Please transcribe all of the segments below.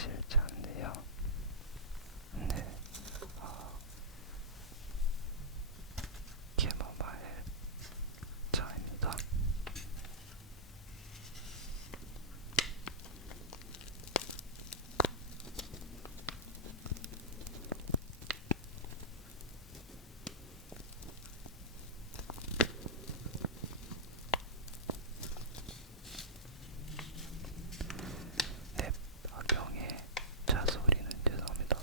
싫지 않네요. 네, 캐모마일 차입니다. 네, 병에 차 소리는 죄송합니다.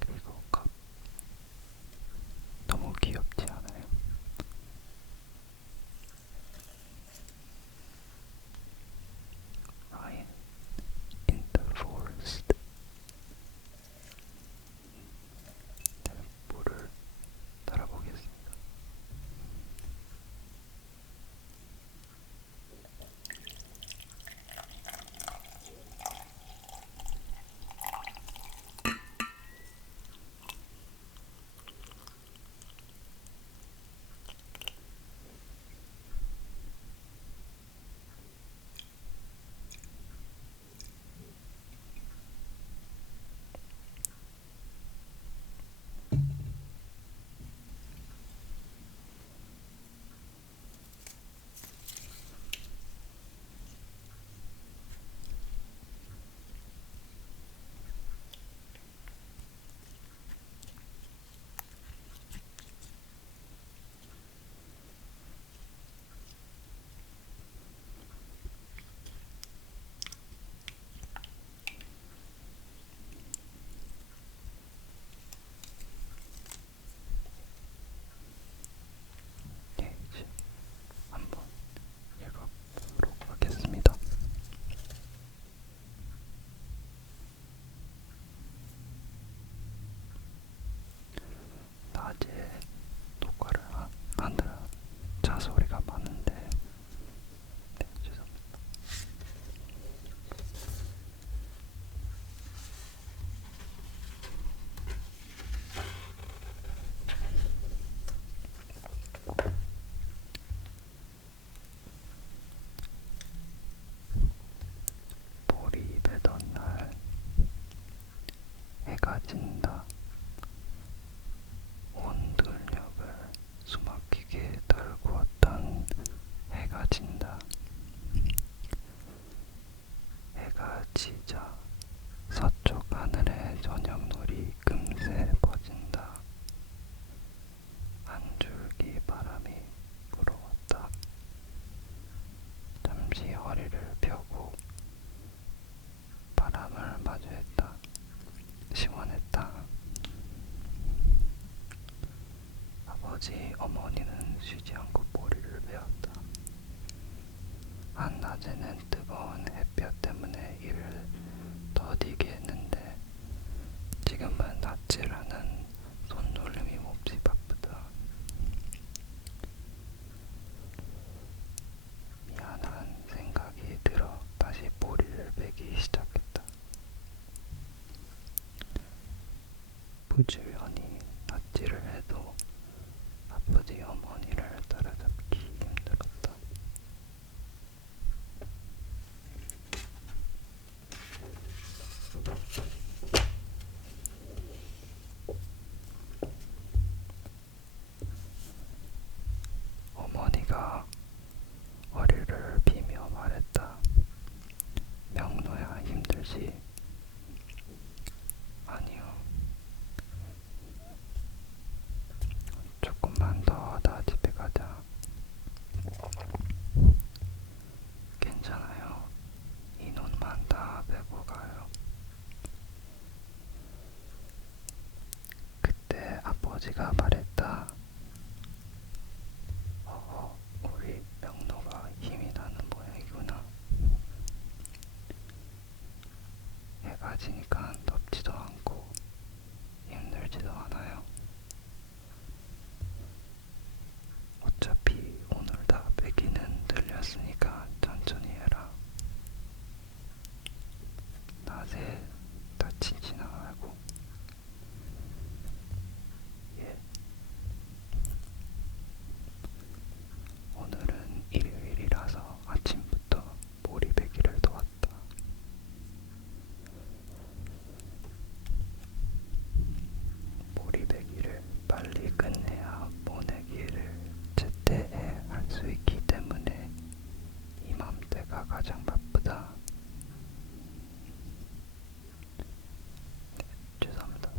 그리고 컵 너무 귀엽지 않아요? Ryan in the forest. 네, 물을 따라보겠습니다. 네, 이제 한번 읽어보도록 하겠습니다. 낮에 녹화를 하느라 차 소리가 많은데, 네, 죄송합니다. 볼이 배던 날 해가 진다. 온 근력을 숨막히게 달구었던 해가 진다. 해가 지자 서쪽 하늘에 저녁놀이 금세 퍼진다. 한 줄기 바람이 불어왔다. 잠시 허리를 펴고 바람을 마주했다. 시원했다. 아버지, 어머니는 쉬지 않고 머리를 베었다. 한낮에는 뜨거운 햇볕 때문에 이를 더디게 했는데 지금은 낯질하는 손놀림이 몹시 바쁘다. 미안한 생각이 들어 다시 머리를 베기 시작했다. 부지런히 낯질을 해도 아버지 어머니를 따라잡기 힘들었다. 어머니가 허리를 비며 말했다. 명노야, 힘들지? 아니요. 조금만 더 하다 집에 가자. 괜찮아요. 이 돈만 다 메고 가요. 그때 아버지가 말했다. 우리 명노가 힘이 나는 모양이구나. 해가 지니까 덥지도 않고 힘들지도 않아요. 어차피 오늘 다 배기는 들렸으니까 천천히 해라. 낮에 다치지나 말고. 예, 가장 바쁘다. 네, 죄송합니다.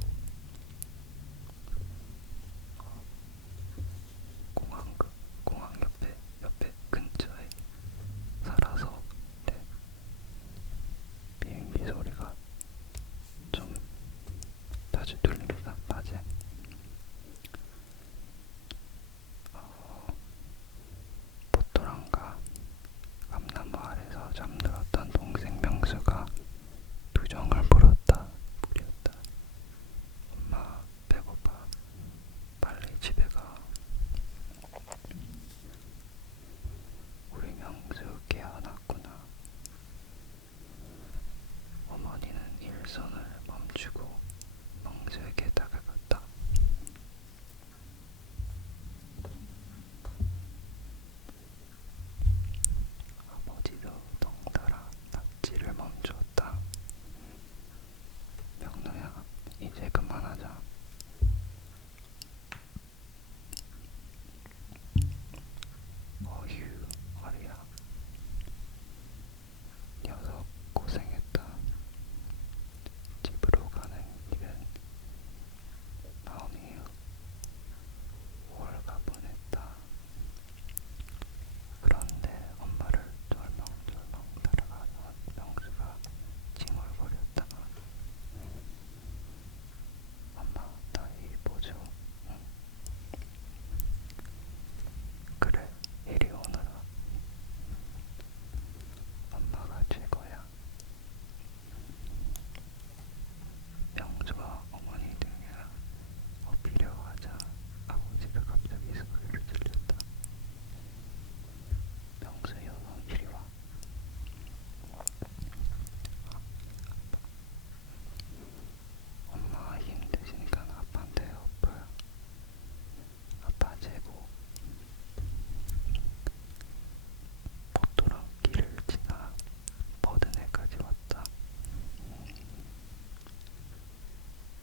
공항 옆에 근처에 살아서 네, 비행기 소리가 좀 자주 들립니다. 낮에. 보토랑과 감나무 아래서 잠들었던 동생 명수가 투정을 부렸다. 엄마 배고파. 빨리 집에 가. 우리 명수 깨어났구나. 어머니는 일손을 멈추고 명수에게 다가갔다. 아버지도 덩달아 낙지를 멈추었다. 명수야, 이제 그만하자. 어휴, 허리야. 녀석 고생했다. 집으로 가는 길은 마음이 홀가분했다. 그런데 엄마를 쫄렁쫄렁 따라가던 명수가 칭얼거렸다. 엄마, 나이 보죠? 응? 그래, 이리 오너라. 엄마가 최고야. 명수가 어머니 등에 업히려 하자 아버지가 갑자기 소리를 질렀다. 명수야, 이리 와. 엄마 힘드시니까 아빠한테 엎어요. 아빠 재고. 복도로 길을 지나 버드네까지 왔다.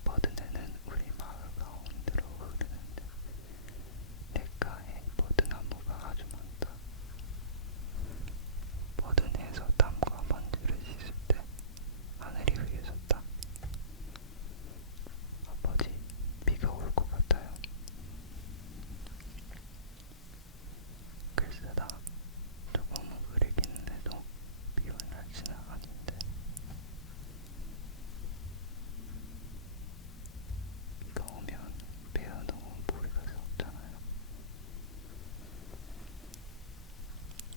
버드네는 우리 마을 가운데로 흐르는데 냇가에 버드나무가 아주 많다. 버드네에서 땀과 먼지를 씻을 때 하늘이 흐려졌다. 아버지, 비가 올 것 같아요. 글쎄다, 조금은 흐리기는 해도 비 올 날씨는 아닌데. 비가 오면 배가 너무 무리가 섰잖아요.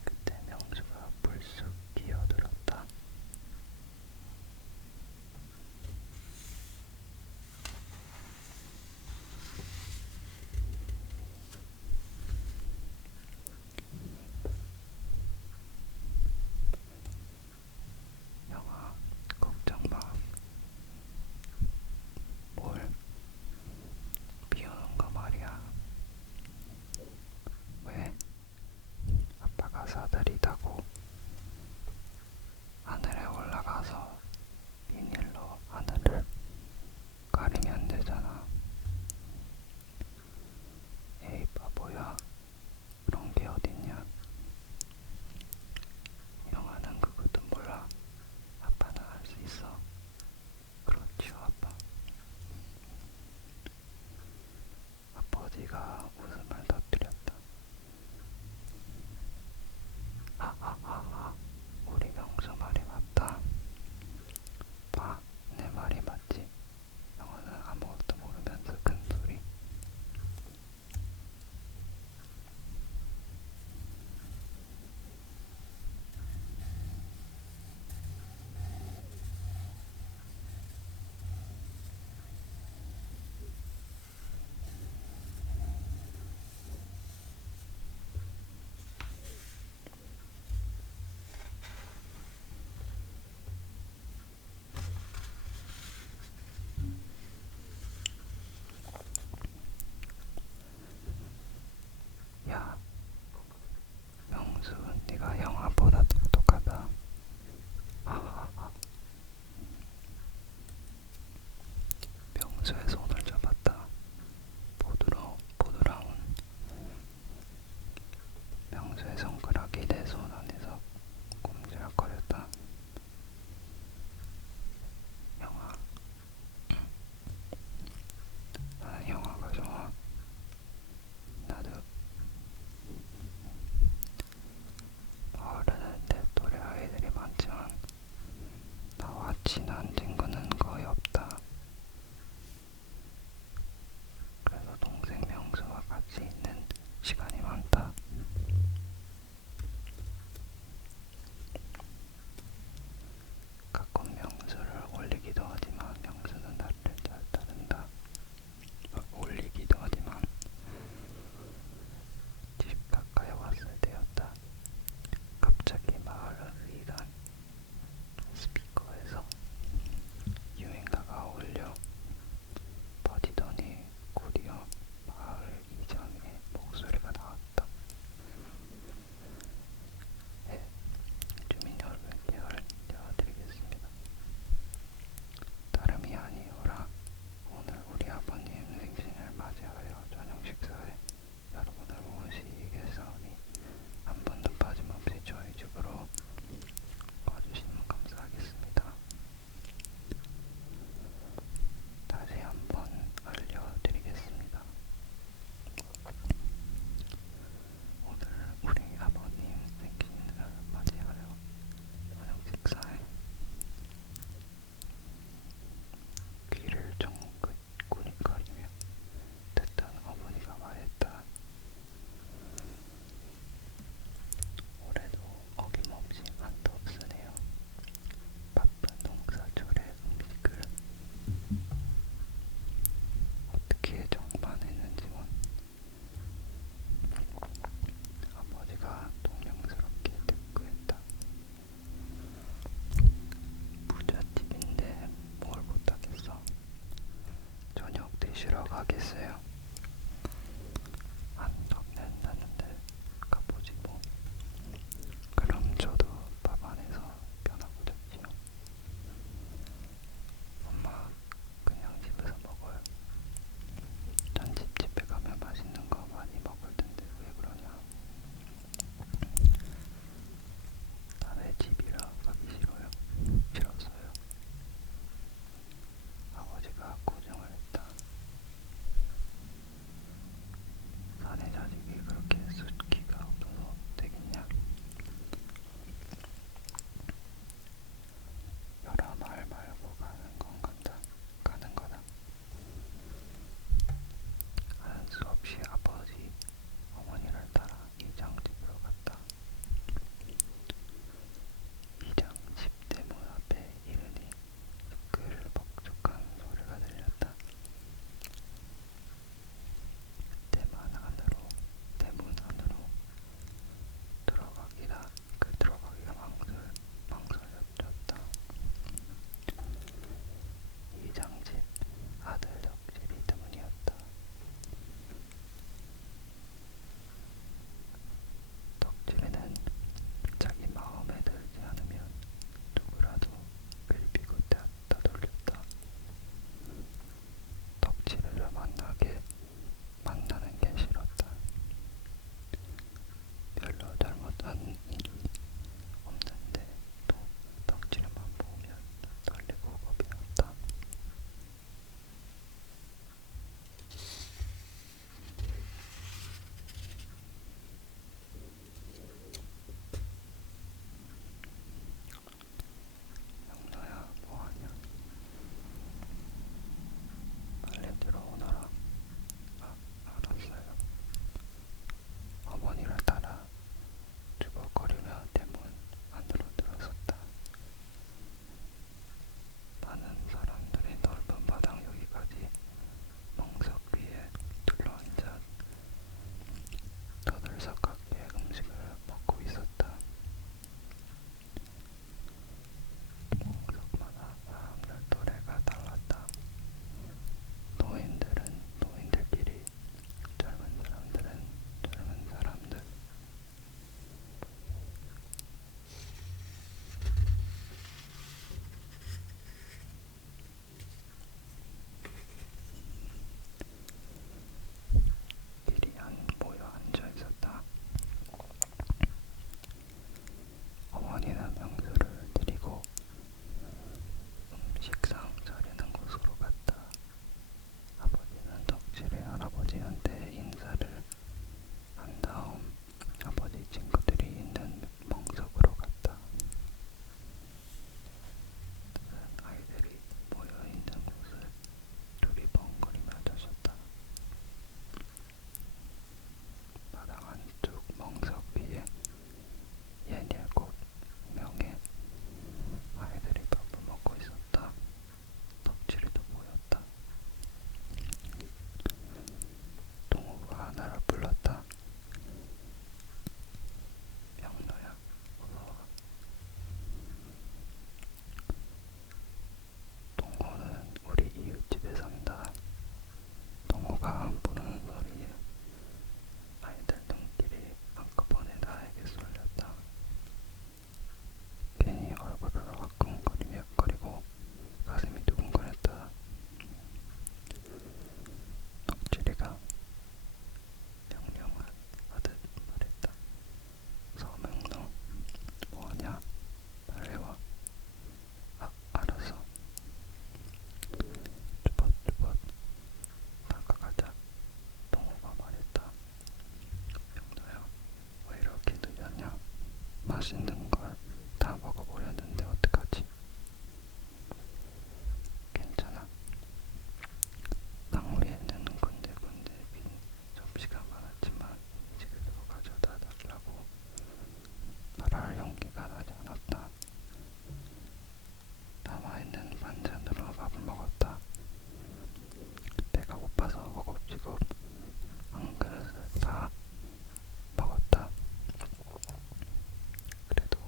그때 명수가 불쑥 기어들었다. 영아, 걱정 마. 뭘? 비 오는 거 말이야. 왜? 아빠가 사다리다고 하늘에 올라가서 비닐로 하늘을 가리면 되잖아. 에이 바보야, 그런 게 어딨냐. 영아는 그것도 몰라. 아빠는 할 수 있어. 그렇지요, 아빠. 아버지가 웃음을 터뜨렸다. 하하하하, 우리 명수 말이 맞다. 봐, 내 말이 맞지. 영어는 아무것도 모르면서 큰 소리. 하겠어요. 안 덕낸다는데 가보지 뭐. 그럼 저도 밥 안에서 변하고 잡지요. 엄마 그냥 집에서 먹어요. 전 집에 가면 맛있는 거 많이 먹을 텐데 왜 그러냐. 남의 집이라 가기 싫어요. 싫었어요. 아버지가 고정을 했다. 사내 자식이 그렇게 숫기가 없어서 되겠냐. 여러 말 말고 가는 건 간다. 가는 거다. 하는 수 없이 아버지, 어머니를 따라 이장집으로 갔다. 이장집 대문 앞에 이르니 시끌벅적한 소리가 들렸다. 대문 안으로 들어가기가 망설여졌다. 이장집 아들 덕질이 때문이었다. 덕질이는 자기 마음에 들지 않으면 누구라도 글비고 떠돌렸다. 덕질이를 만나는 게 싫었다. 별로 잘못한 일이 없는데 또 덕질만 보면 떨리고 겁이 났다. 영노야 뭐하냐? 빨리 들어오너라. 알았어요. 어머니를 따라 주걱거리며 대문 안으로 들어섰다. 많은 사람들이 넓은 마당 여기까지 멍석 위에 둘러앉아 떠들썩하게 음식을 먹고 있었다. 멍석마다 사람들 또래가 달랐다. 노인들은 노인들끼리, 젊은 사람들은 젊은 사람들. 끼리 모여 앉아 있었다. 어머니는 명수를 드리고 식상 차리는 곳으로 갔다. 아버지는 덕질의 할아버지한테 인사를 한 다음 아버지 친구들이 있는 멍석으로 갔다. 다른 아이들이 모여있는 곳을 두리번거리며 자셨다. 마당 한쪽 멍석 위에 17명의 아이들이 밥을 먹고 있었다. 덕질이도 보였다. 동호가 나를 불렀다. 영노야, 어서와. 동호는 우리 이웃집에 산다. 동호가 부르는 소리에 아이들 눈길이 한꺼번에 나에게 쏠렸다. 괜히 얼굴을 화끈거리고 가슴이 두근거렸다. 덕질이가 명령을 하듯 말했다. 서명너 뭐하냐? 빨리 와. 알았어. 쭈뼛쭈뼛 다가가자. 동호가 말했다. 영노야 왜 이렇게 늦었냐? 맛있는 걸 다 먹어버렸는데 어떡하지? 괜찮아. 방 위에는 군데군데 빈 접시가 많았지만 음식을 가져다 달라고 말할 용기가 나지 않았다. 남아있는 반찬으로 밥을 먹었다. 배가 고파서 허겁지겁 한 그릇을 다 먹었다. 그래도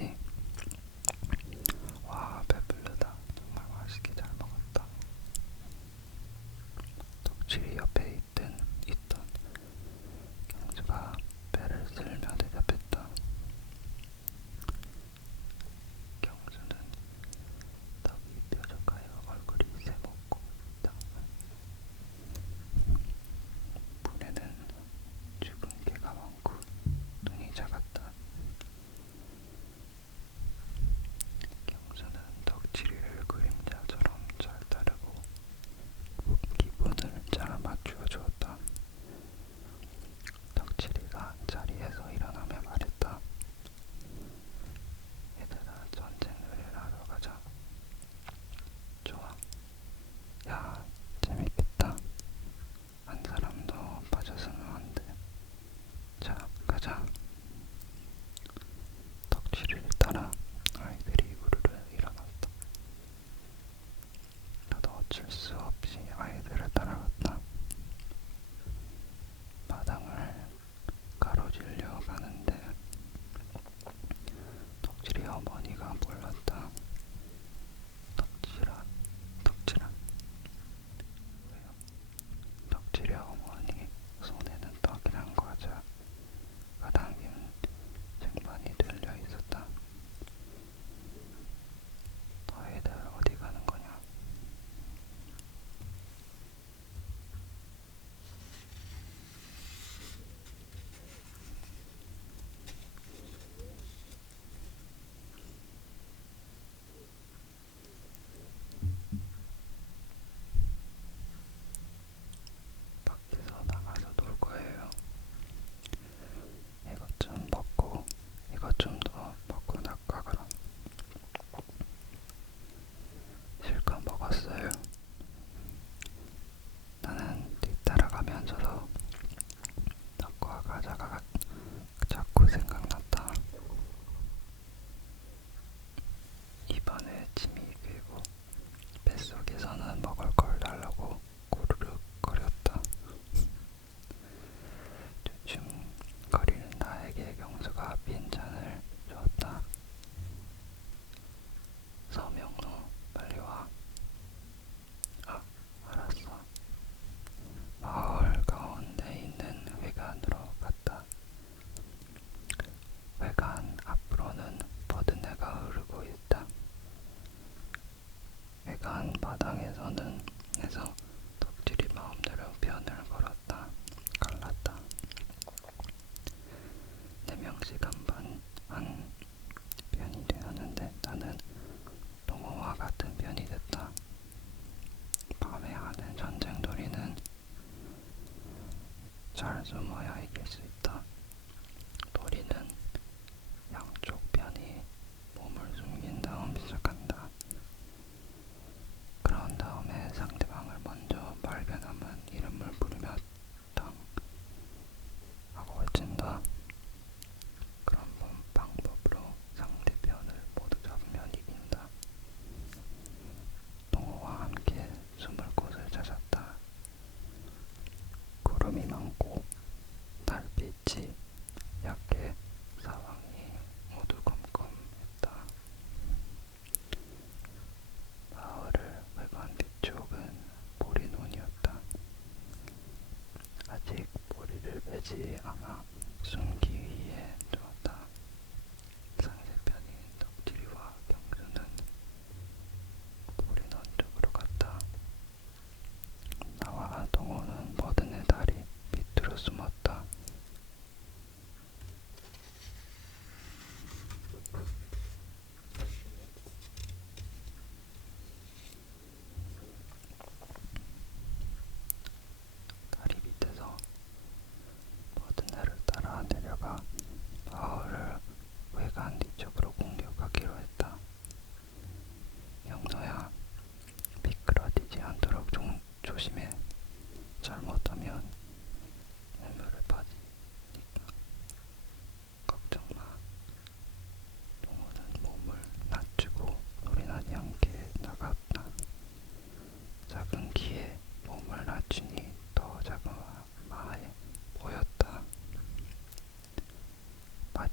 그치? 와, 배불르다. 정말 맛있게 잘 먹었다. 덕질이 옆에 있던 경주가 배를 쓸며 대답했다. 경주는 덕이 뾰족하여 얼굴이 새먹고 있다. 문에는 죽은 개가 많고 눈이 작았다. 경주는 덕질이를 그림자처럼 잘 따르고 기분을 잘 맞추어 주었다. 덕질이가 자리에서 일어나며 말했다. 얘들아, 전쟁놀이를 하러 가자. 좋아. 야, 재밌겠다. 한 사람도 빠져서는 안 돼. 자, 가자. 덕질이를 따라 아이들이 우르르 일어났다. 나도 어쩔 수 없이 아이들을 따라갔다. 마당을 가로질려 가는데 덕질이 어머니가 몰랐다. 덕질아, 덕질아. 왜요? 덕질이 어머니 손에는 떡이랑 과자가 담긴 쟁반이 들려 있었다. 너희들 어디 가는 거냐? 밖에서 나가서 놀 거예요. 이것 좀 먹고 이것 좀 더 먹고 나가거라. 실컷 먹었어요. 나는 뒤따라가면서도 떡과 과자가 자꾸 생각났다. 입안에 침이 괴고 뱃속에서는 먹을 걸 달라고 고르륵 거렸다. 주춤거리는 나에게 경수가 빈잔을 주었다. 서명로, 빨리 와. 아, 알았어. 마을 가운데 있는 회관으로 갔다. 회관 앞으로는 버드네가 흐르고 있다. 회관 바닥에서는 덕질이 마음대로 변을 걸었다. 갈랐다. 4명씩 한 변이 되었는데 나는 동호와 같은 변이 됐다. 밤에 하는 전쟁놀이는 잘 숨어야 이길 수 있다. 놀이는 양쪽 편이 몸을 숨긴 다음 시작한다. 그런 다음에 상대방을 먼저 발견하면 이름을 부르며 당 하고 외친다. 그런 방법으로 상대편을 모두 잡으면 이긴다. 동호와 함께 숨을 곳을 찾았다. 구름이 많고 달빛이 얇게 사방이 어두컴컴했다. 마을을 외관 뒤쪽은 보리논이었다. 아직 보리를 베지 않아 숨기 위해 두었다. 상대편인 덕질이와 경주는 보리논 쪽으로 갔다. 나와 동호는 버든의 다리 밑으로 숨었다. 다리 밑에서 버드네를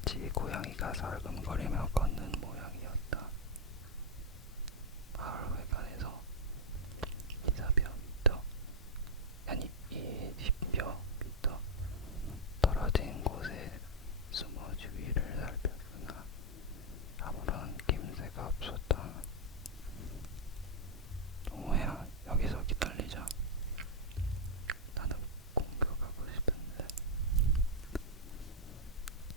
마치 고양이가 살금거리며 걷는 모양이었다. 마을 회관에서 2~400m, 아니 20여 미터 떨어진 곳에 숨어 주위를 살폈으나 아무런 낌새가 없었다. 동호야, 여기서 기다리자. 나는 공격하고 싶은데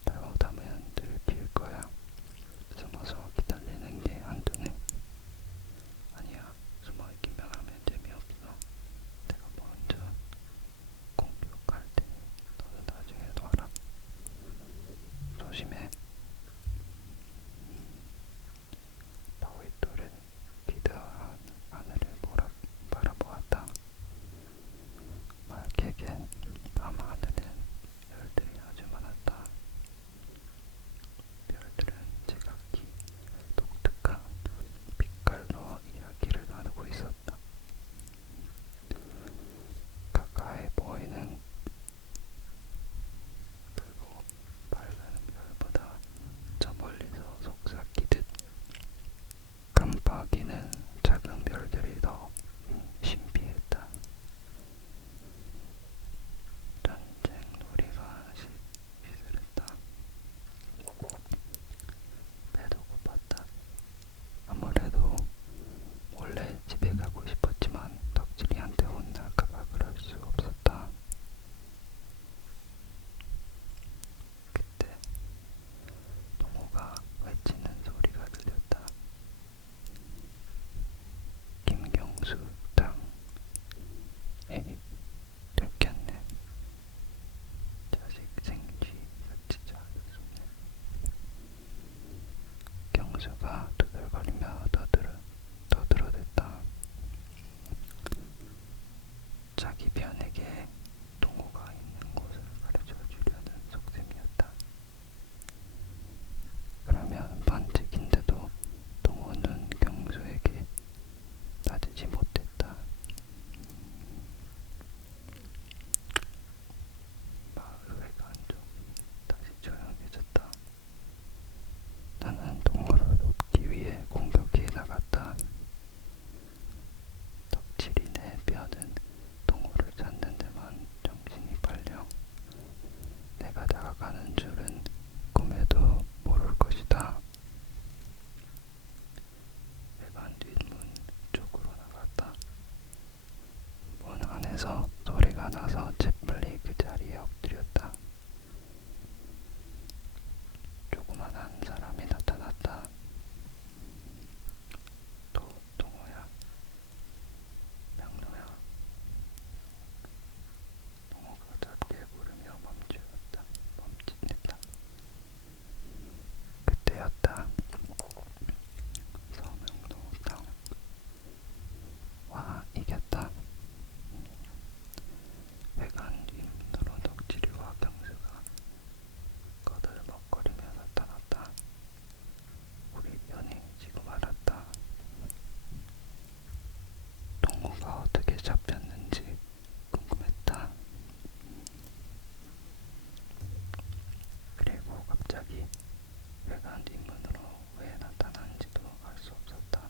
잘못하면 들킬 거야. 숨어서 기다리는 게 한두네. 아니야, 숨어있기만 하면 재미없어. 내가 먼저 공격할 테니 너는 나중에 놔라. 조심해. 바위돌은 기대한 하늘을 바라보았다. 말케겐 밤하늘엔 별들이 아주 많았다. 별들은 제각기 독특한 빛깔로 이야기를 나누고 있었다. 가까이 보이는 그리고 밝은 별보다 저 멀리서 속삭이듯 깜빡이는 작은 별들이 더 신비했다. 전쟁 놀이가 시들했다. 배도 고팠다. 아무래도 원래 집에 가고 싶었지만 덕질이한테 혼날까봐 그럴 수 없었다. 그때 동호가 외치는 소리가 들렸다. 김경수 땅. 에이, 들켰네. 자식 생쥐 사치자 숨네. 경수가 두들거리며 떠들어댔다. 자기 변에게 동호가 있는 곳을 가르쳐 주려는 속셈이었다. 그러면 반칙인데도 동호는 경수에게 따지지 못했다. 마을 회관 쪽 다시 조용해졌다. 나는 동호를 돕기 위해 공격해 나갔다. 덕칠이네 뼈는 동호를 찾는 데만 정신이 팔려 내가 다가가는 줄은 꿈에도 모를 것이다. 회관 뒷문 쪽으로 나갔다. 문 안에서 소리가 나서 재빨리 그 자리에 엎드렸다. 조그만한 사람이 나타났다. 동호야. 명로야. 동호가 짧게 부르며 멈칫했다. 그때였다. 서명로 땅. 와, 이겼다. 회관 뒷문으로 덕질이와 경수가 거들먹거리며 나타났다. 우리 연이 지고 말았다. 동호가 어떻게 잡혔는지 궁금했다. 그리고 갑자기 회관 뒷문으로 왜 나타나는지도 알 수 없었다.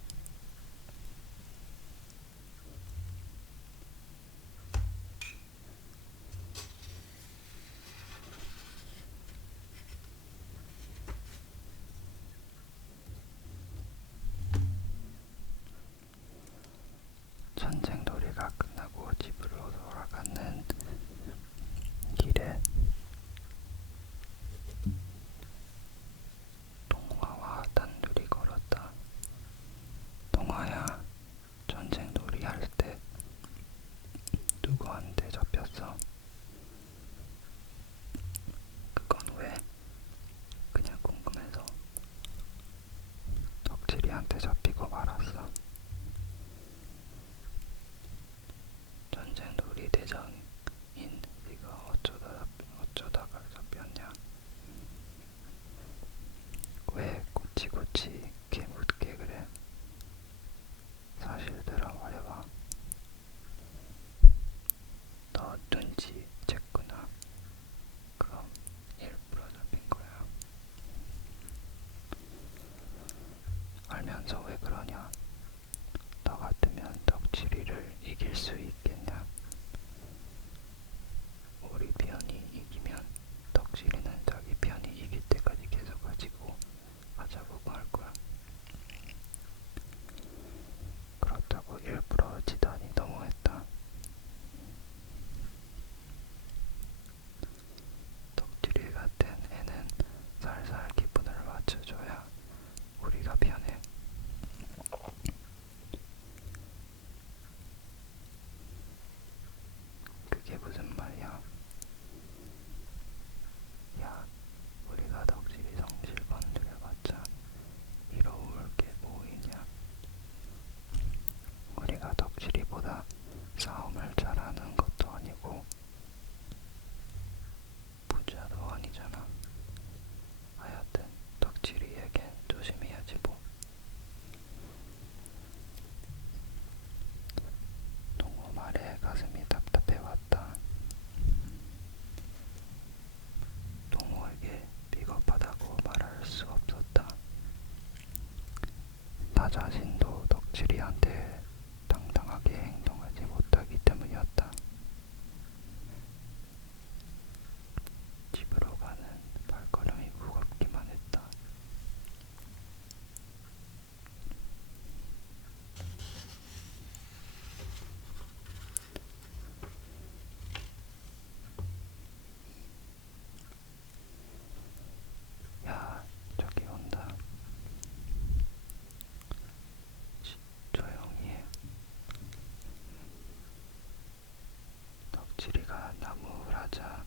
전쟁놀이가 끝나고 집으로 돌아가는 길에 동화와 단둘이 걸었다. 동화야, 전쟁놀이 할 때 누구한테 잡혔어? 그건 왜? 그냥 궁금해서. 덕질이한테 잡히고 말았어. 전쟁놀이 대장인 네가 어쩌다가 잡혔냐? 왜 꼬치꼬치 개묻게 그래? 사실대로 말해봐. 너 눈치 챘구나. 그럼 일부러 잡힌 거야. 하면서 왜 그러냐? 너 같으면 덕질이를 이길 수 있겠냐? 우리 편이 이기면 덕질이는 자기 편이 이길 때까지 계속 가지고 하자고 할 거야. 그렇다고 일부러 지다니 너무했다. 덕질이 같은 애는 살살 기분을 맞춰줘야 우리가 편해. 그게 무슨 말이야? 야, 우리가 덕질이 성질 건드려봤자 이로울 게 뭐 있냐? 우리가 덕질이보다 싸움을 잘하는 것도 아니고 부자도 아니잖아. 하여튼 덕질이에겐 조심해야지 뭐. 동호 말에 가슴이 답답해왔다. 동호에게 비겁하다고 말할 수 없었다. 나 자신도 덕질이한테 당당하게 행동하지 못하기 때문이었다. 집으로 가는 발걸음이 무겁기만 했다. 야, 저기 온다. 조용히 해. 덕질이가 나무를 하자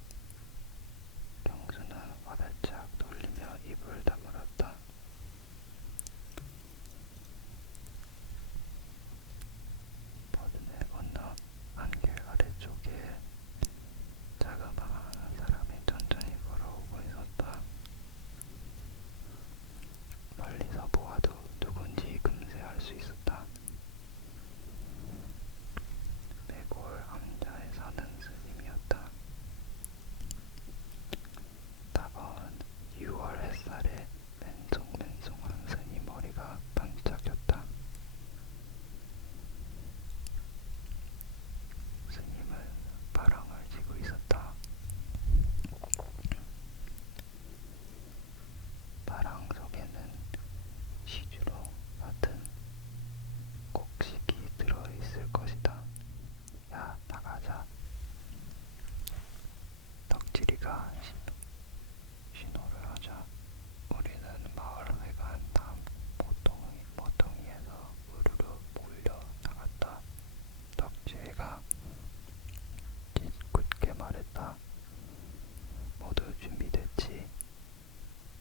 경수는 화들짝 놀리며 입을 다물었다. 버든의 건너 안길 아래쪽에 자그마한 사람이 천천히 걸어오고 있었다. 멀리서 보아도 누군지 금세 알 수 있었다. 매골 암자에 사는 스님이었다. 따가운 6월 햇살에 맨송맨송한 스님 머리가 반짝였다. 스님은 바랑을 쥐고 있었다. 바랑 속에는 시주로 같은 곡식이 들어있을 것이다. 야, 나가자. 덕질이가 신호를 하자 우리는 마을 회관 다음 모퉁이에서 우르르 몰려 나갔다. 덕질이가 굳게 말했다. 모두 준비됐지?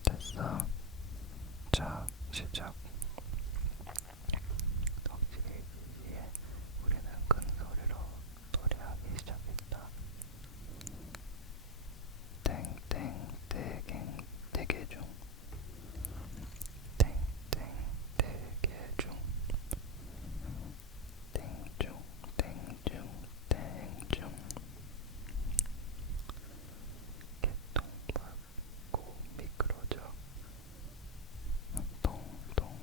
됐어. 자, 시작. 덕질이 지지에 우리는 큰 소리로 노래하기 시작했다. 땡땡 대갱 대개중 땡땡 대개중 땡중 땡중 땡중 개똥 밟고 미끄러져 통통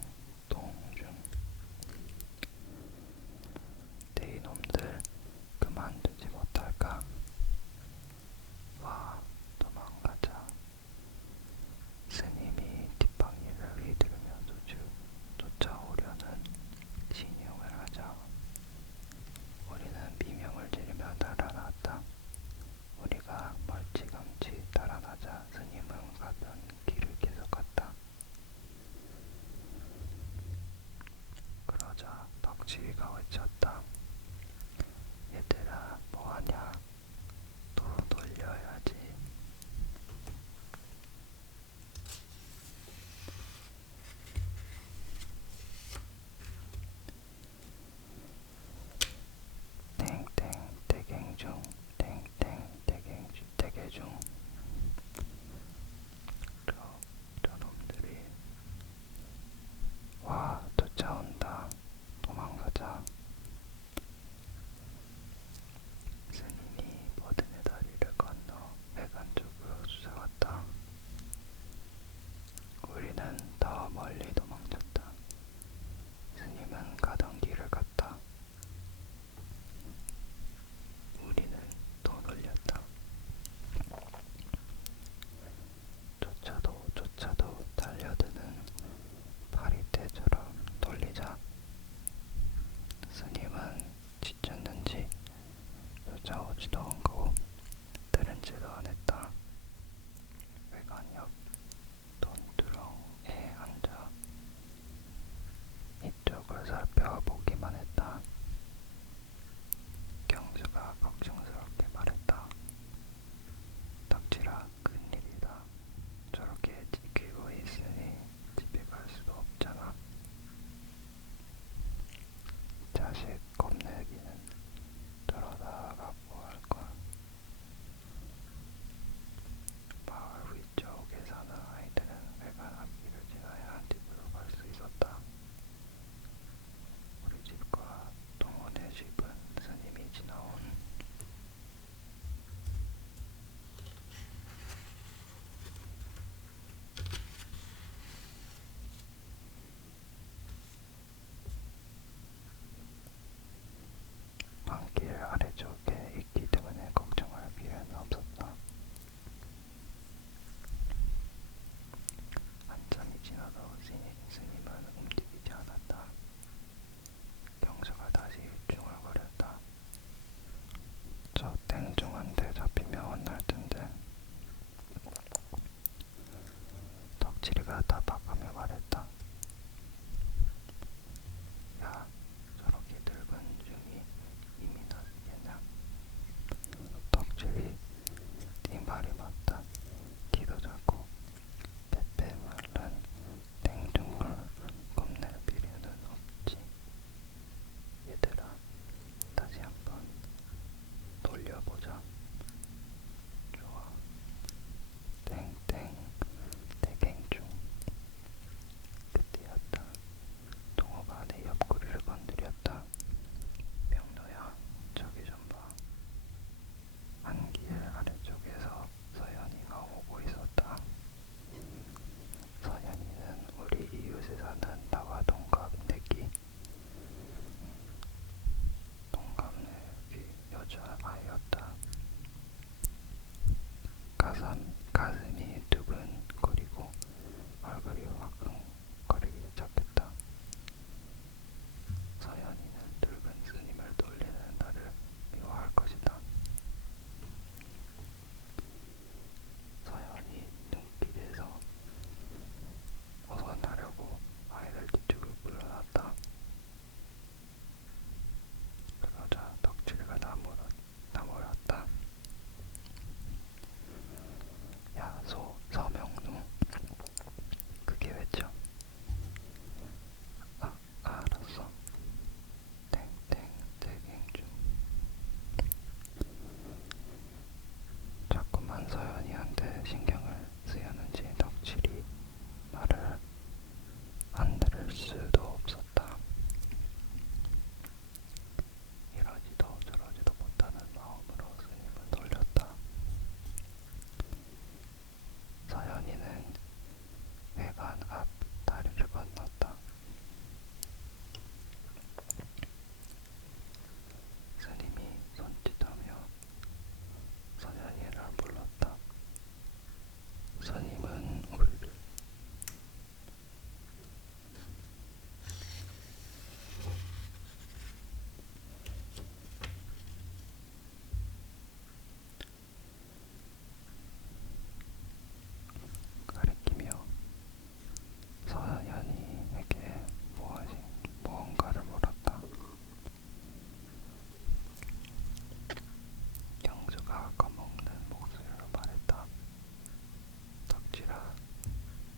덕질아,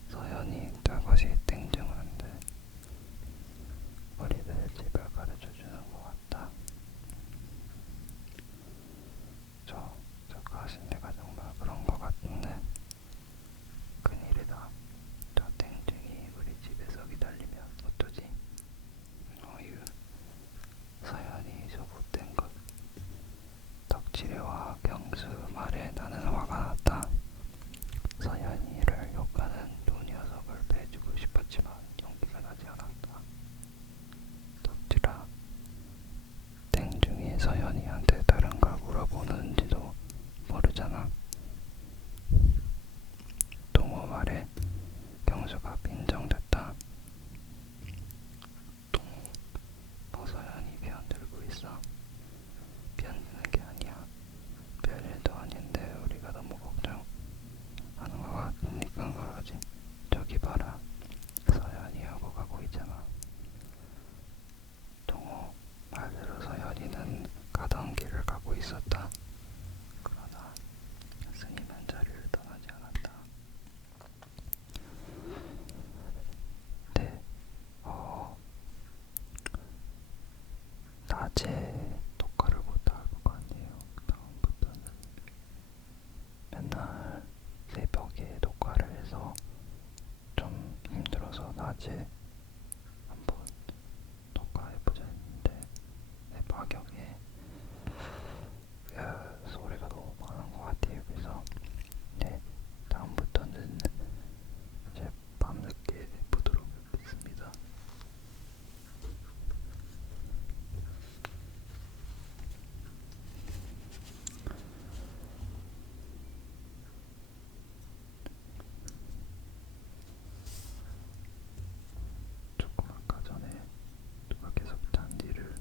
서연이 저것이 땡중한데 우리들 집을 가르쳐주는 것 같다. 저거 하신 데가 정말 그런 것 같은데 큰일이다. 저 땡중이 우리 집에서 기다리면 어쩌지? 어휴, 서연이 저 못된 것. 덕질이와 경수 말에 나는 화가 났다. 서연이를 욕하는 두 녀석을 빼주고 싶었지만 용기가 나지 않았다. 덕질아, 땡중이 서연이한테 다른 걸 물어보는지도 모르잖아. 동호 말에 경수가 빈정댔다. 동호, 너 서연이 편들고 있어. 편드는 게 아니야. 별일도 아닌데 우리가 너무 걱정하는 것 같으니까 그러지. 저기 봐라. 서연이하고 가고 있잖아. 동호, 말대로 서연이는 가던 길을 가고 있었다. 그러나 스님은 자리를 떠나지 않았다. 네, 낮에 녹화를 못할 것 같네요. 다음부터는 맨날 새벽에 녹화를 해서 좀 힘들어서 낮에 한번 녹화해보자 했는데 새벽에 소리가 너무 많은 것 같아요. 그래서 네, 다음부터는 이제 밤늦게 보도록 하겠습니다. 조금 아까 전에 누가 계속 잔디를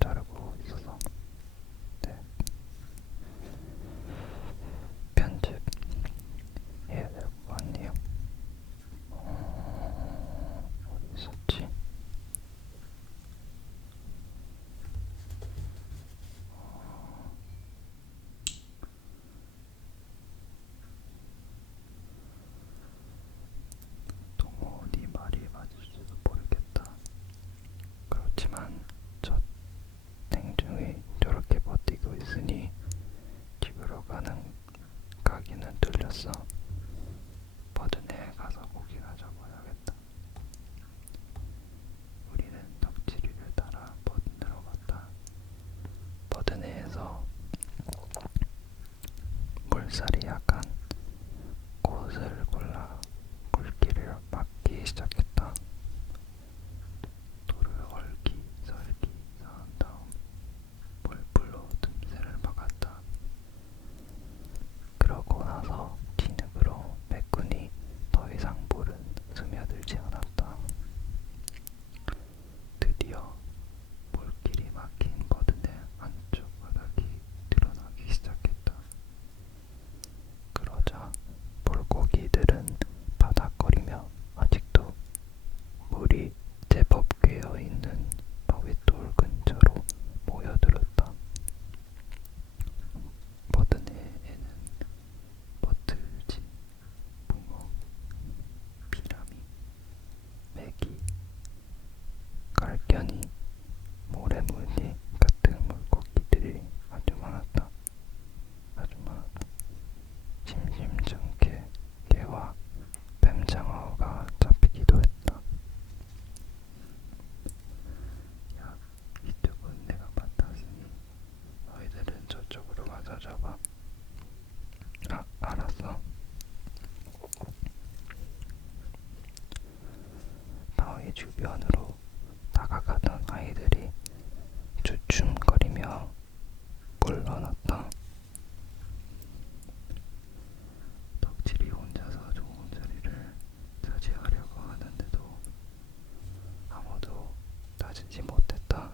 자르고 있어서 네, 편집 해야 될 것 같네요. 어디 있었지? 동호, 네 말이 맞을지도 모르겠다. 그렇지만 저 땡중이 저렇게 버티고 있으니 집으로 가기는 뚫렸어. 버든에 가서 고기나 잡아야겠다. 우리는 덕지리를 따라 버든으로 갔다. 버든에에서 물살이 약한 곳을 골라 물길을 막기 시작했다. 돌을 얼기 설기 쌓은 다음 물불로 틈새를 막았다. 그러고 나서 진흙으로 메꾸니 더 이상 물은 스며들지 않았다. 드디어 물길이 막힌 버든의 한쪽 바닥이 드러나기 시작했다. 그러자 물고기들은 바닥거리며 아직도 물이 제법 괴어있는 바위돌 근처로 모여들었다. 버드네에는 버틀지, 붕어, 피라미, 메기, 깔견이, 모래무늬 같은 물고기들이 아주 많았다. 심심찮게 개와 뱀장어가 잡히기도 했다. 야, 이쪽은 내가 맡았으니 너희들은 저쪽으로 와서 잡아. 알았어. 바위 주변으로 다가가던 아이들이 주춤거리며 물러났다. 덕질이 혼자서 좋은 자리를 차지하려고 하는데도 아무도 따지지 못했다.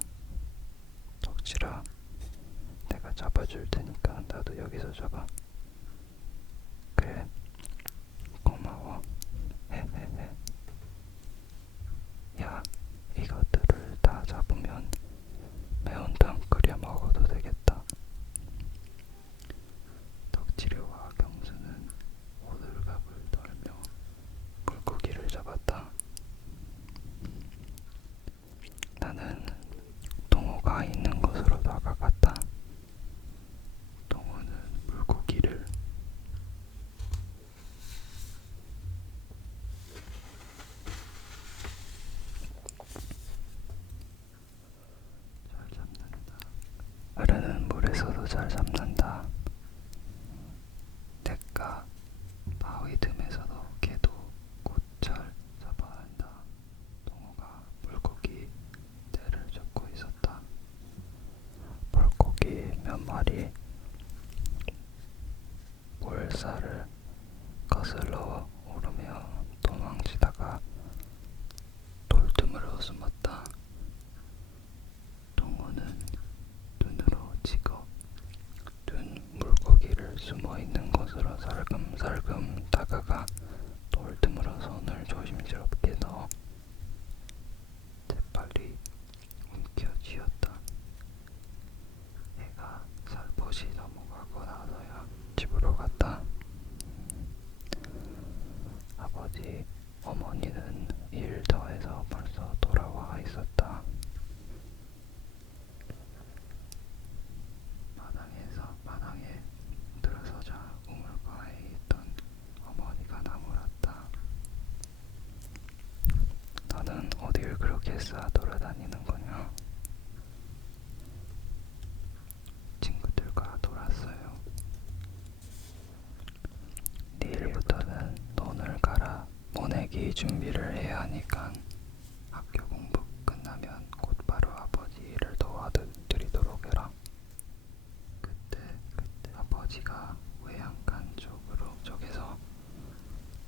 덕질아, 내가 잡아줄 테니까 나도 여기서 잡아. 그래, 고마워. 헤헤헤. 야, 이것들을 다 잡으면 매운탕 끓여 먹어도 되겠다. 덕지류와 경수는 아주 잘 잡는다. 냇가 바위 틈에서도 개도 곧잘 잡아낸다. 동호가 물고기 떼를 쫓고 있었다. 물고기 몇 마리 물살을 거슬러 오르며 도망치다가 돌틈으로 숨었다. 동호는 눈으로 찍어 둔 물고기를 숨어있는 곳으로 살금살금 다가가 돌틈으로 손을 조심스럽게 넣어 재빨리 움켜쥐었다. 해가 살포시 넘어가고 나서야 집으로 갔다. 아버지, 어머니는 일 더해서 벌써 돌아와 있었다. 마당에 들어서자 우물가에 있던 어머니가 나물었다. 너는 어딜 그렇게 싸 돌아다니는 거냐? 친구들과 놀았어요. 내일부터는 논을 갈아 모내기 준비를 해야 하니까 학교 공부 끝나면 곧바로 아버지 일을 도와드리도록 해라. 그때 아버지가 외양간 쪽에서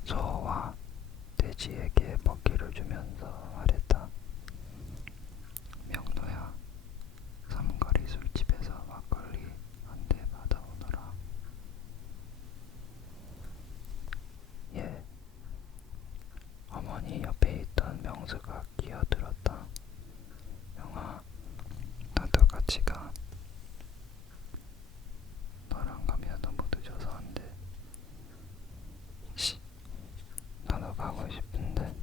소와 돼지에게 먹이를 주면서 말했다. 명노야, 삼거리 술집에서 막걸리 한 대 받아오너라. 예. 어머니 옆에 있던 명수가 끼어들었다. 명아, 나도 같이 가. 너랑 가면 너무 늦어서 안 돼. 씨, 나도 가고 싶은데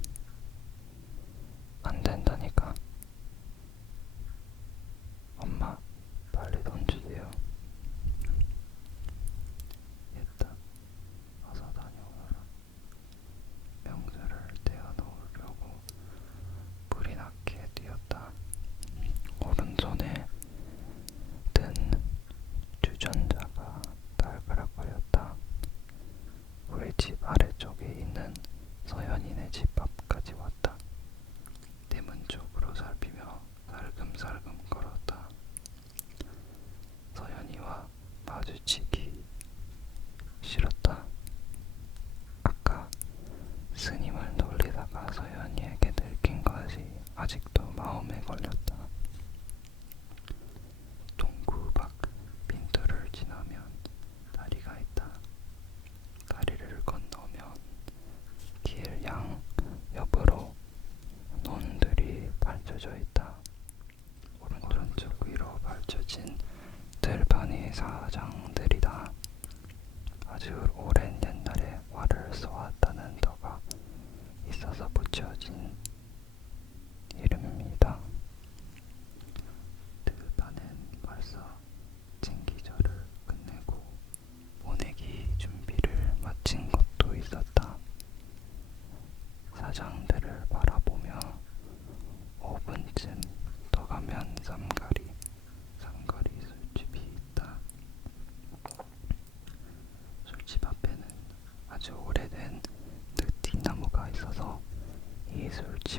안 된다니까. 엄마, 빨리 돈 주세요. 얘다, 어서 다녀오너라. 명수를 떼어놓으려고 불이 나게 뛰었다. 오른손에 든 주전자가 달그락거렸다. 우리 집 아래쪽에 있는 서연이네 집 앞까지 왔다. 대문 쪽으로 살피며 살금살금 걸었다. 서연이와 마주치기 싫었다. 아까 스님을 놀리다가 서연이에게 들킨 것이 아직도 마음에 걸렸다. 동구 밖 빈터를 지나면 다리가 있다. 다리를 건너면 길 양 옆으로 논들이 펼쳐져 있다. 오른쪽 위로 펼쳐진 들판이 사장들이다. 아주 오랜 옛날에 활을 쏘았다는 터가 있어서 붙여진 이름입니다. 들판엔 벌써 징기절을 끝내고 모내기 준비를 마친 것도 있었다. 사장들을 바라보며 5분쯤 더 가면 삼거리 술집이 있다. 술집 앞에는 아주 오래된 느티나무가 있어서 이 술집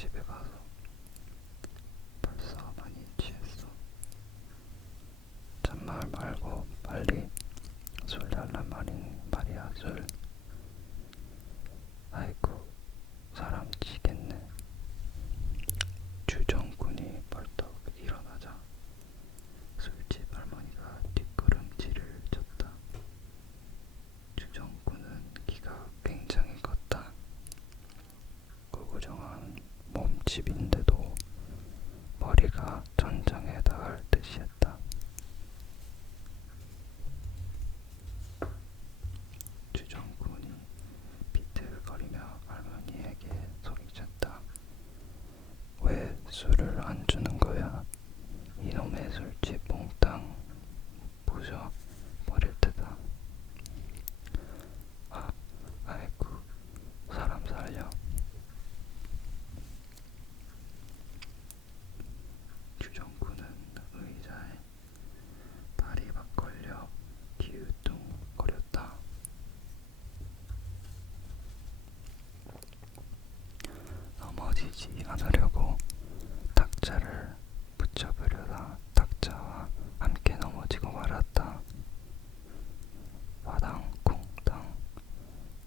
집에 가서 벌써 많이 취했어. 잔말 말고 빨리 술 달란 말이야, 술. 아이고, 사람 치겠네. 주정꾼이 벌떡 일어나자 술집 할머니가 뒷걸음질을 쳤다. 주정꾼은 키가 굉장히 컸다. 구부정한 몸집인데도 머리가 천장에 닿을 듯이 했다. 주정꾼이 비틀거리며 할머니에게 소리쳤다. 왜 술을 안 주는 거야? 이놈의 술집 몽땅 부셔 버릴 테다. 아이고, 사람 살려. 주정꾼은 의자에 발이 막 걸려 기우뚱거렸다. 넘어지지 않으려고 탁자를 붙여보려다 탁자와 함께 넘어지고 말았다. 와당 쿵당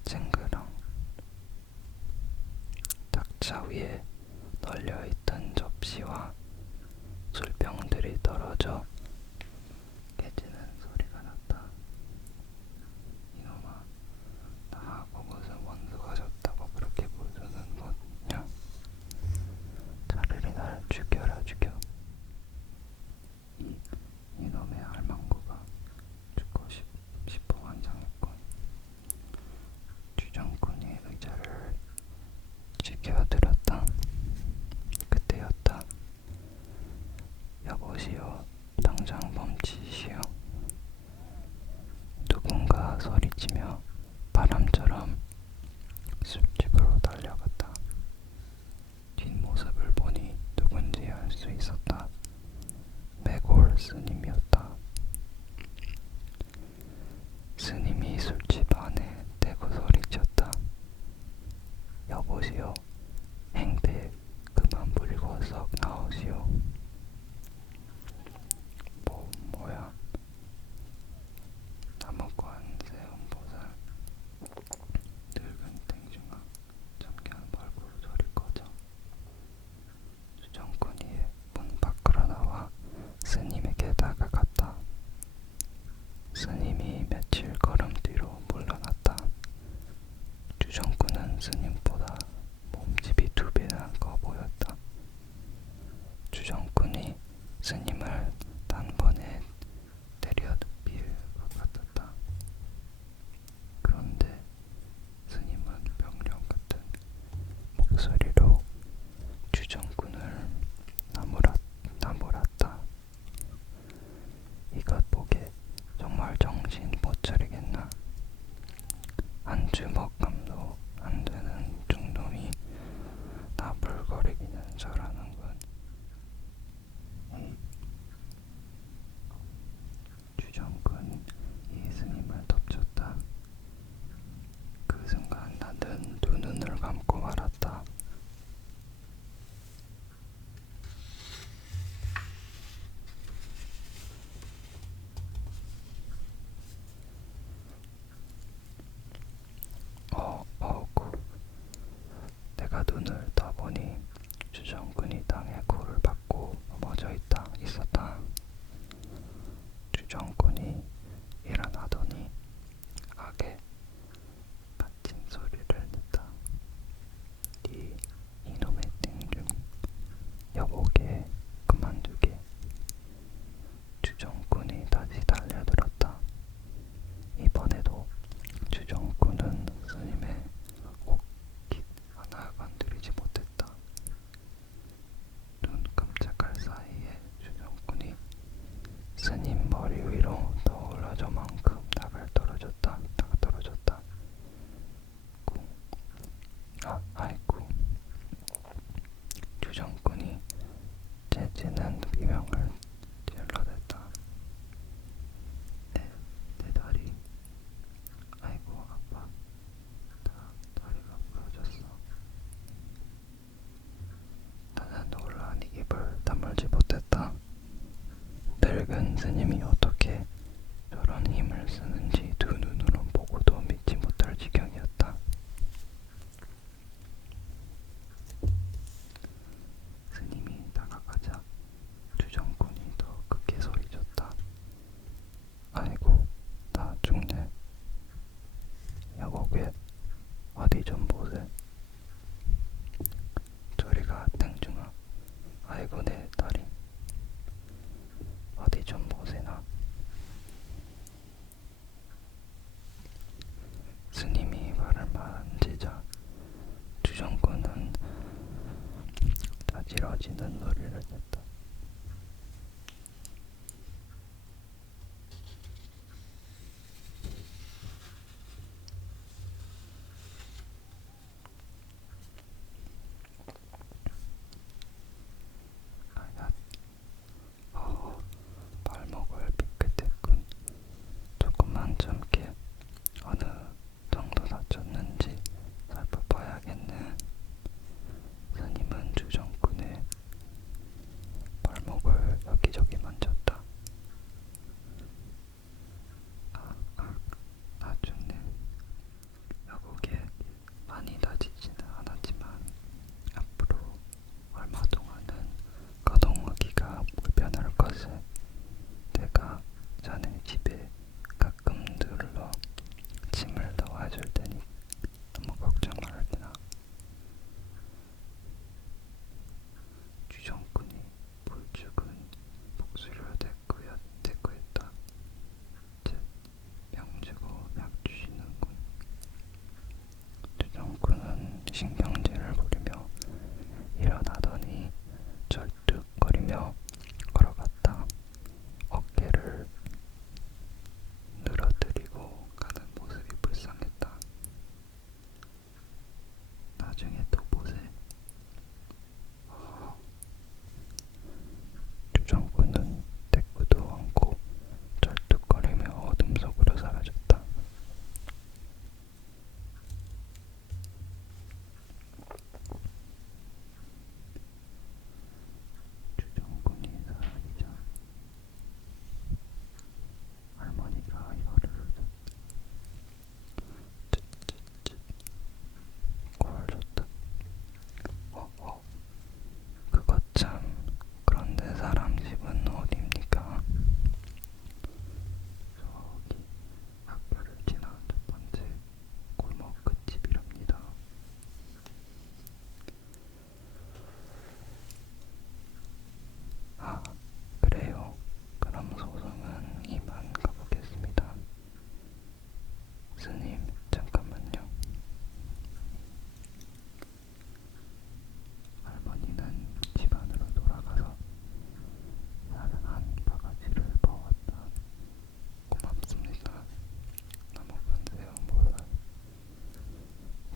쨍그랑. 탁자 위에 널려있던 접시와 술병들이 떨어져 깨지는 소리가 났다. 이놈아, 나하고 무슨 원수가 졌다고 그렇게 부르는 거냐? 차라리 날 죽여라, 죽여. 이놈의 할망구가 죽고 싶어 환장했군. 주정꾼이 의자를 지켜들었다. 그때였다. 여보시오, 당장 멈추시오. 누군가 소리치며 바람처럼 술집으로 달려갔다. 뒷모습을 보니 누군지 알 수 있었다. 매골 스님이었다. 스님이 술집 안에 대고 소리쳤다. 여보시오, 행패 그만 부리고 썩 나오시오. 뭐야? 나무관 세운보살 늙은 땡중아, 잠깐 얼굴 소리 꺼져. 주정꾼이 문 밖으로 나와 스님에게 다가갔다. 스님이 며칠 걸음 뒤로 물러났다. 주정꾼은 스님보다 몸집이 2배나 커 보였다. 주정꾼이 스님을 단번에 때려 눕힐 것 같았다. 그런데 스님은 명령 같은 목소리로 주정꾼을 나무랐다. 이것 보게 정말 정신 못 차리겠나? 한 주먹감도 안 되는 중놈이 나불거리기는 잘하는군. 주정꾼 이 스님을 덮쳤다. 그 순간 나는 두 눈을 감고 말았다. 어구. 내가 눈을 떠보니 주정꾼이 땅에 골을 박고 넘어져 있었다. 주정꾼이 일어나더니 악에 갇힌 소리를 냈다. 이놈의 땡중, 여보게 그만두게. 주정꾼이 다시 달려들었다. 이번에도 주정꾼은 스님의 옷깃 하나 건드리지 못했다. 눈 깜짝할 사이에 주정꾼이 스님 머리 위로 더 올라져 만큼 나가 떨어졌다. 아이고. 주정꾼이 재치는 비명을 질러댔다. 내 다리. 아이고, 아파. 다리가 부러졌어. 입을 다물지 못했다. 늙은 스님이 어떻게 저런 힘을 쓰는지 두 눈으로 보고도 믿지 못할 지경이었다. 스님이 다가가자 주정꾼이 더 크게 소리쳤다. 아이고, 나 죽네. 여보게, 어디 좀 보세. 저리가 땡중아. 아이고 내 다리. 어디 좀 보세나. 스님이 발을 만지자 주정꾼은 자지러지는 소리를 냈다. 발목을 삐끗했군. 조금만 참게. 어느 정도 다쳤는지 살펴봐야겠네. 스님은 주정꾼의 발목을 여기저기 만졌다. 나중에 여보게 많이 다치지는 않았지만 앞으로 얼마 동안은 거동하기가 불편할 것을 내가 자네 집에 가끔 들러 짐을 넣어줄 테니 너무 걱정 말게나. 주정꾼이 불죽은 목소리를 대꾸했다. 병주고 약 주시는군. 주정꾼은 신경질을 부리며 일어나더니 절뚝거리며 걸어갔다. 어깨를 늘어뜨리고 가는 모습이 불쌍했다. 나중에 또 보세. 주정꾼은 대꾸도 않고 절뚝거리며 어둠 속으로 사라졌다. 주정꾼이 사라지자 할머니가 혀를 쯧쯧쯧 코를 줬다. 그것 참. 그런데 사람 집은 어디입니까? 저기 학교를 지난 첫 번째 골목 끝집이랍니다. 아, 그래요. 그럼 소송은 이만 가보겠습니다. 스님, 잠깐만요. 할머니는 집 안으로 돌아가서 나른한 바가지를 퍼왔다. 고맙습니다. 너무 간세요. 몰라.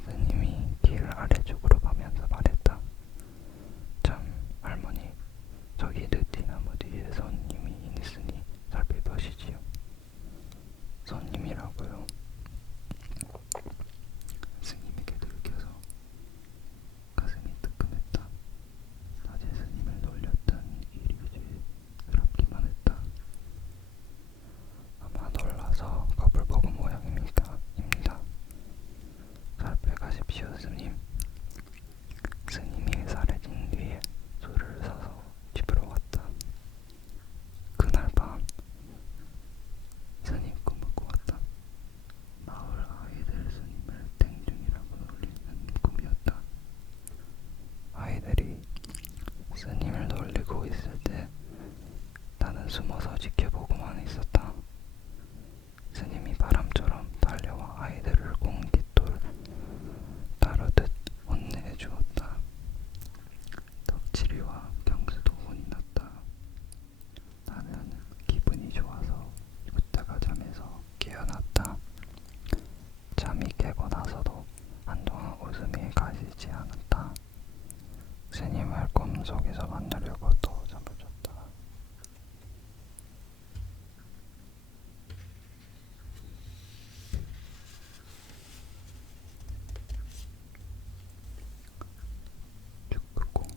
스님이 길 아래쪽으로 가면서 말했다. 참, 할머니, 저기 느티나무 뒤에 손님이 있으니 살펴보시지요. 손님이라고요? 스님에게 들켜서 가슴이 뜨끔했다. 낮에 스님을 놀렸던 일이 죄스럽기만 했다. 아마 놀라서 겁을 먹은 모양입니다. 살펴가십시오, 스님. 스님이 사라진 뒤에 술을 사서 집으로 왔다. 그날 밤 스님 꿈을 꾸었다. 마을 아이들 스님을 땡중이라고 놀리는 꿈이었다. 아이들이 스님을 놀리고 있을 때 나는 숨어서 지켜보고만 있었다. 스님이 바람처럼 달려와 아이들을 공깃돌 다루듯 혼내주었다. 덕칠이와 경수도 혼이 났다. 나는 기분이 좋아서 웃다가 잠에서 깨어났다. 잠이 깨고 나서도 한동안 웃음이 가시지 않았다. 스님을 꿈속에서 만나려고 또 잠을 잤다. 축구공.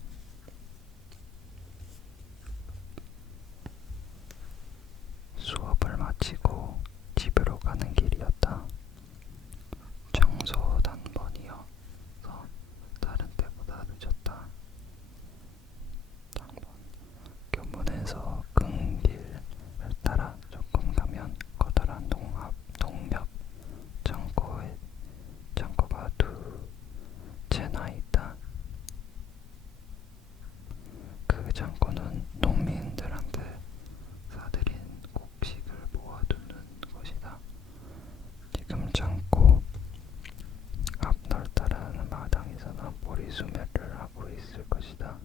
창고는 농민들한테 사들인 곡식을 모아두는 곳이다. 지금 창고 앞 널따라는 마당에서는 보리수매를 하고 있을 것이다.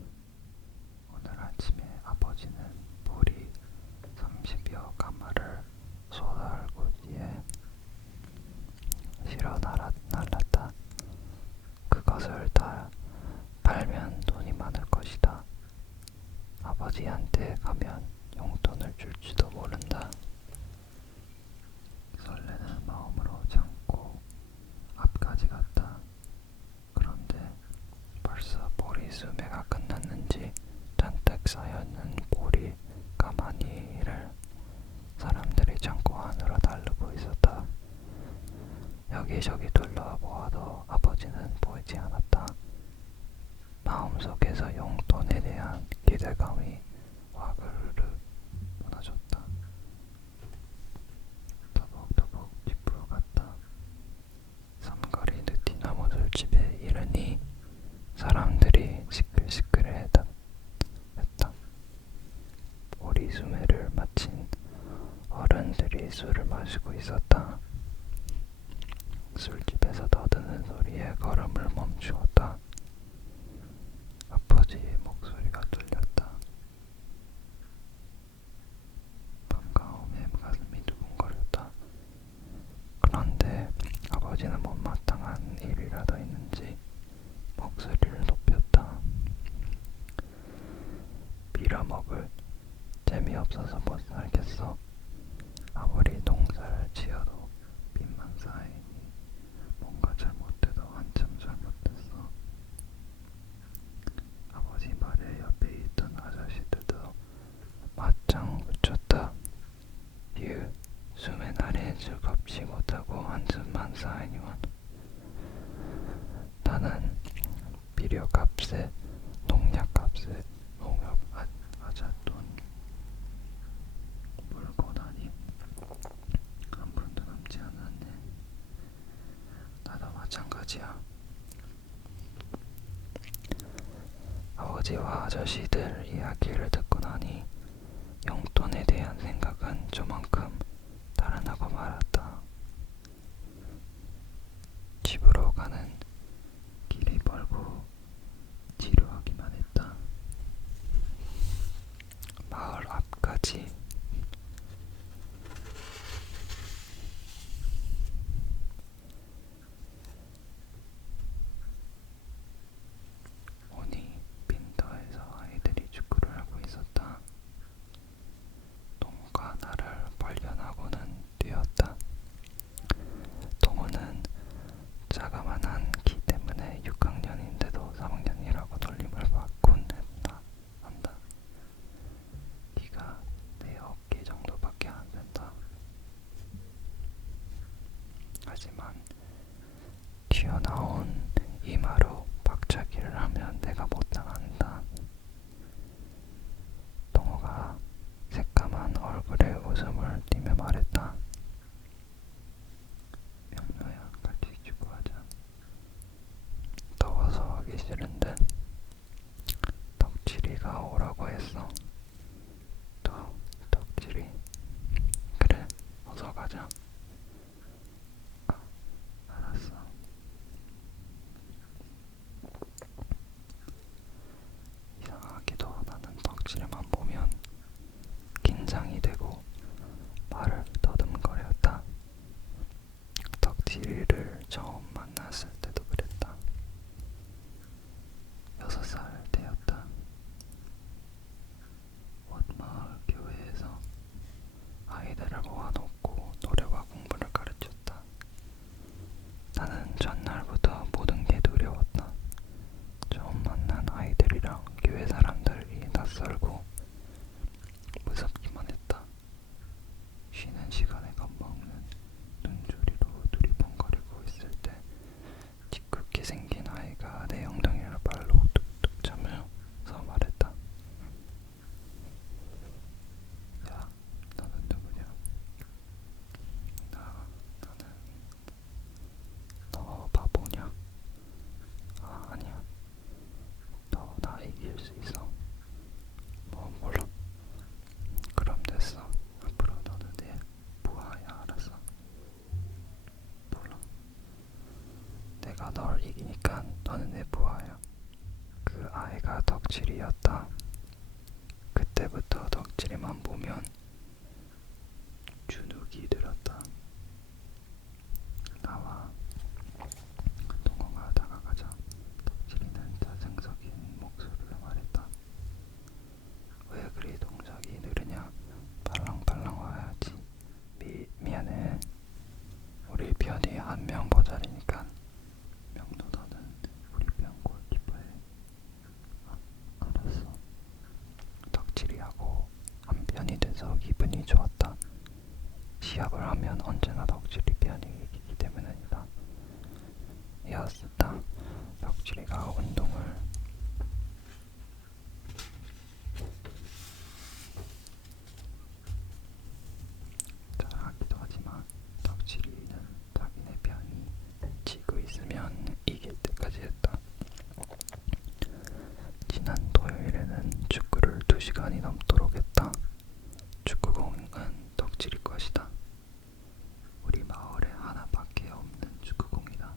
오늘 아침에 아버지는 보리 30여 가마를 쏟아알고지에 실어 날랐다. 그것을 다 팔면 돈이 많을 것이다. 아버지한테 가면 용돈을 줄지도 모른다. 설레는 마음으로 창고 앞까지 갔다. 그런데 벌써 보리 수매가 끝났는지 잔뜩 쌓여있는 보리 가마니를 사람들이 창고 안으로 달르고 있었다. 여기저기 둘러보아도 아버지는 보이지 않았다. 마음속에서 용돈에 대한 기대감이 와그르르 무너졌다. 더벅더벅 집으로 갔다. 삼거리 느티나무 술집에 이르니 사람들이 시끌시끌했다. 보리수매를 마친 어른들이 술을 마시고 있었다. 술집에서 더드는 소리에 걸음을 멈추었다. 아버지의 목소리가 들렸다. 반가움에 가슴이 두근거렸다. 그런데 아버지는 못마땅한 일이라도 있는지 목소리를 높였다. 빌어먹을 재미없어서 못 살겠어. 아무리 농사를 지어도 빚만 쌓이니 뭔가 잘못돼도 한참 잘못됐어. 아버지 말에 옆에 있던 아저씨들도 맞장 붙였다. 유, 수매 날에 즐겁지 못하고 한숨만 쌓이니원. 나는 비료값에 농약값에 농협 아잣돈 물고 나니 한 푼도 남지 않았네. 나도 마찬가지야. 아버지와 아저씨들 이야기를 듣고 나니 용돈에 대한 생각은 저만큼 달아나고 말았다. 집으로 가는 길이 멀고 지루하기만 했다. 마을 앞까지 오니 빈터에서 아이들이 축구를 하고 있었다. 동우가 나를 발견하고는 뛰었다. 동우는 자그만한 키 때문에 6학년인데도 덕질이었다. 그때부터 덕질이만 보면 주눅이 들었다. 나와 동호가 다가가자 덕질이는 짜증 섞인 목소리로 말했다. 왜 그리 동작이 느리냐? 발랑발랑 와야지. 미안해. 우리 편이 한 명 모자리니까 명도 너는 우리 편 골키퍼에. 알았어. 덕질이하고 한 편이 돼서 기분이 좋았다. 시합을 하면 언제나 덕질이 편이 이기기 때문이다. 이었다. 덕질이가 운동을 잘하기도 하지만 덕질이는 자기네 편이 지고 있으면 이길 때까지 했다. 지난 토요일에는 축구를 2시간이 넘도록 했다. 축구공은 덕질이 것이다. 우리 마을에 하나밖에 없는 축구공이다.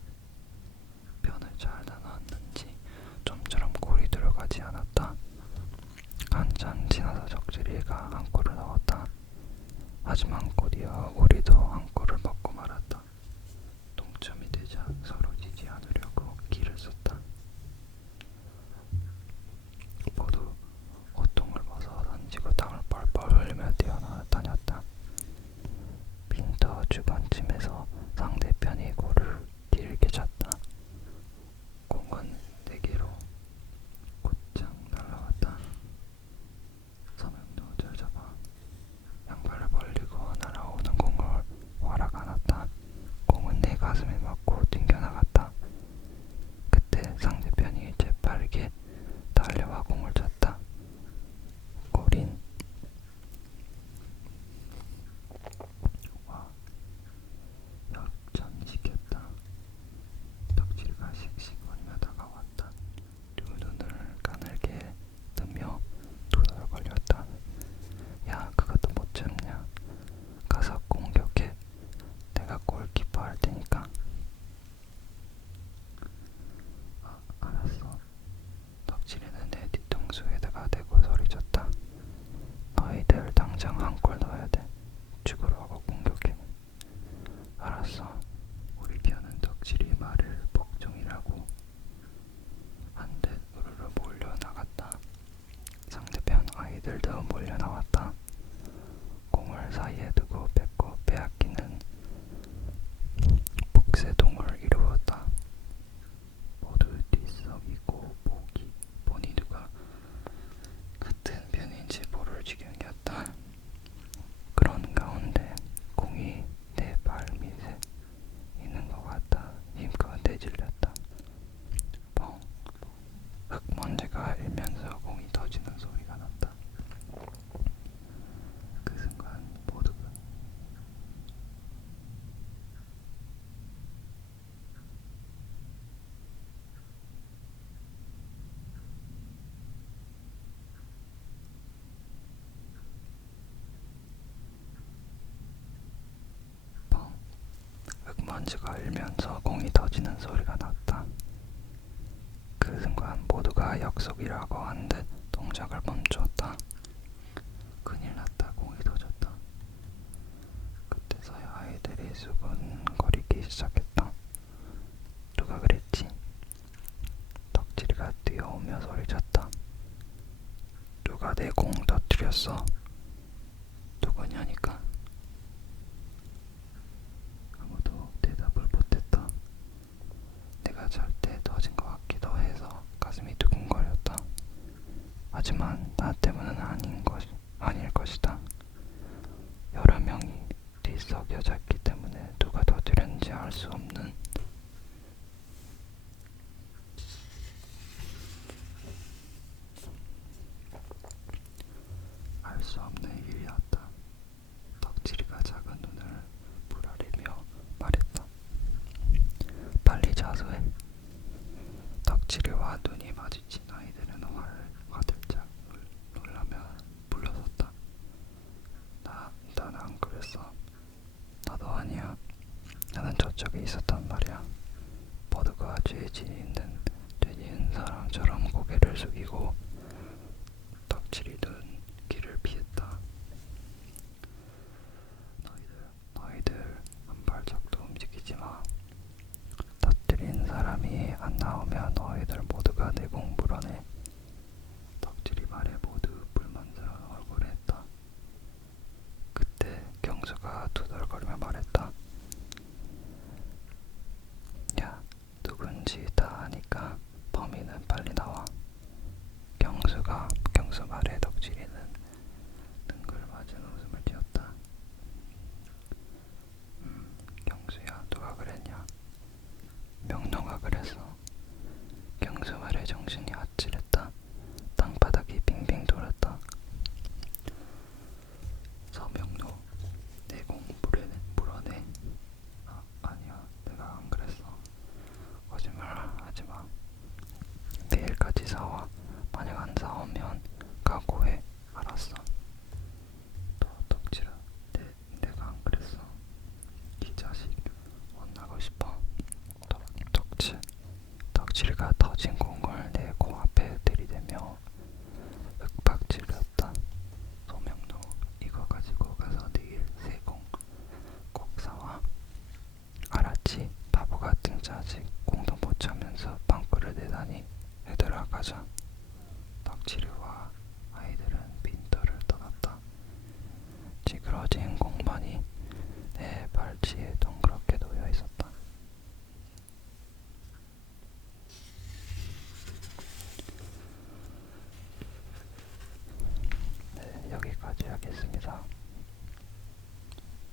편을 잘 나눴는지 좀처럼 골이 들어가지 않았다. 한참 지나서 덕질이가 한 골을 넣었다. 하지만 곧이어 우리도 한 골을 먹고 말았다. 동점이 되자 서로 지지 않으려고 기를 썼다. 모두 옷통을 벗어 던지고 땀을 뻘뻘 흘리며 뛰어다녔다. 빈터 주변쯤에서 상대편이 골을 길게 찼다. 공은 4개로 곧장 날아왔다. 서명도 잘 잡아 양발을 벌리고 날아오는 공을 와락 안았다. 공은 내 가슴에 맞고 튕겨나갔다. 그때 상대편이 재빠르게 달려와 공을 찼다. 골인. 와, 역전시켰다. 덕질이가 씩씩거리며 다가왔다. 두 눈을 가늘게 뜨며 두달 걸렸다. 야, 그것도 못 참냐? 가서 공격해. 내가 골키퍼 할 테니까. 알았어. 덕질이는 내 뒤통수에다가 대고 소리쳤다. 너희들 당장 한 골 넣어야 돼. 축구로 하고 공격해. 알았어. 우리 편은 덕질이 말을 복종이라고 한듯 우르르 몰려 나갔다. 상대편 아이들도 몰려 나왔다. 공을 사이에 두고 뺏고 빼앗기는 복세동을 이루었다. 모두 뒷석이고 보니 누가 같은 편인지 모를 지경이었다. 그런 가운데 공이 내 발 밑에 있는 것 같아 힘껏 내질렸다. 뻥! 흙먼지가 일면서 공이 터지는 소리가 났다. 그 순간 모두가 펑! 흙먼지가 일면서 공이 터지는 소리가 났다. 그 순간 모두가 약속이라고 한 듯 동작을 멈추었다. 큰일 났다. 공이 터졌다. 그때서야 아이들이 수근거리기 시작했다. 누가 그랬지? 덕질이가 뛰어오며 소리쳤다. 누가 내 공 터뜨렸어? 누구냐니까? 아무도 대답을 못했다. 내가 잘 때 터진 것 같기도 해서 가슴이 두근거렸다. 하지만 나 때문은 아닐 것이다. 여러 명이 뒤섞여졌기 때문에 누가 터뜨렸는지 알 수 없는 일이었다. 덕질이가 작은 눈을 부라리며 말했다. 빨리 자수해. 덕질이와 눈이 마주친 아이들은 화들짝 놀라며 불러섰다. 난 안 그랬어. 나도 아니야. 나는 저쪽에 있었단 말이야. 있겠습니다.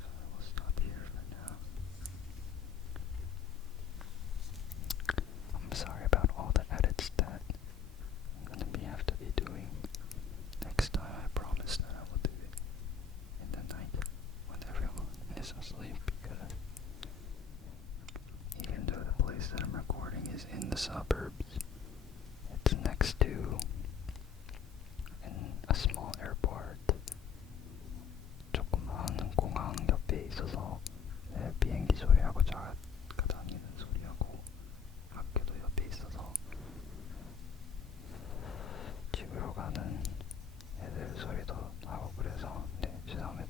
So we'll stop here for now. I'm sorry about all the edits that I'm gonna have to be doing. Next time I promise that I will do it in the night when everyone is asleep, because even though the place that I'm recording is in the suburbs, it's next to a small airport. 조그마한 공항 옆에 있어서 비행기 소리하고 차가 다니는 소리하고 학교도 옆에 있어서 집으로 가는 애들 소리도 나고 그래서 네, 죄송합니다.